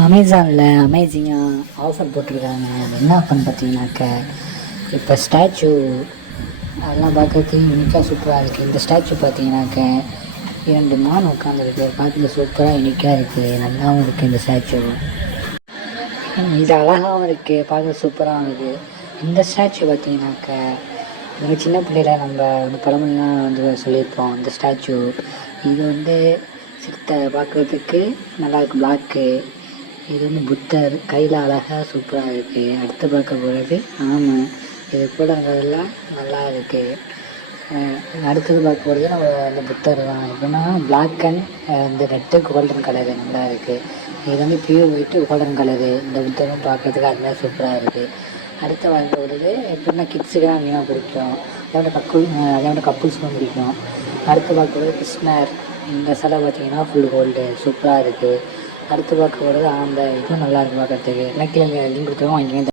அமேசானில் அமேசிங்காக ஆஃபர் போட்டிருக்காங்க. அது என்ன ஆஃபர்னு பார்த்தீங்கன்னாக்க, இப்போ ஸ்டாச்சு அதெல்லாம் பார்க்கறதுக்கு யூனிக்காக சூப்பராக இருக்குது. இந்த ஸ்டாச்சு பார்த்தீங்கன்னாக்க 2 மான் உட்காந்துருக்கு. பார்க்க சூப்பராக யூனிக்காக இருக்குது, நல்லாவும் இருக்குது. இந்த ஸ்டாச்சு இது அழகாகவும் இருக்குது, பார்க்க சூப்பராகவும் இருக்குது. இந்த ஸ்டாச்சு பார்த்தீங்கன்னாக்க நம்ம சின்ன பிள்ளையில நம்ம வந்து பழமொழிலாம் வந்து சொல்லியிருப்போம். இந்த ஸ்டாச்சு இது வந்து பார்க்குறதுக்கு நல்லாயிருக்கு, பிளாக்கு. இது வந்து புத்தர் கையில் அழகாக சூப்பராக இருக்குது. அடுத்து பார்க்க போகிறது ஆமாம், இது கூட இருக்கிறதெல்லாம் நல்லா இருக்குது. அடுத்தது பார்க்க போகிறது நம்ம அந்த புத்தர் தான். எப்படின்னா பிளாக் அண்ட் இந்த ரெட்டு கோல்டன் கலரு நல்லா இருக்குது. இது வந்து பியூர் ஒயிட்டு கோல்டன் கலரு. இந்த புத்தரும் பார்க்குறதுக்கு அதுமாதிரி சூப்பராக இருக்குது. அடுத்து பார்க்க போகிறது எப்படின்னா கிட்ஸுக்கெல்லாம் அதிகமாக பிடிக்கும். அதோட கப்புள்ஸுக்கும் பிடிக்கும். அடுத்து பார்க்க போகிறது கிருஷ்ணர். இந்த சிலை பார்த்திங்கன்னா ஃபுல் கோல்டு சூப்பராக இருக்குது. அடுத்து பார்க்க போகிறது அந்த இதுவும் நல்லாயிருக்கு பார்க்குறதுக்கு. எனக்கு லிங்க் கொடுத்துருவோம், வாங்கிக்கோங்க.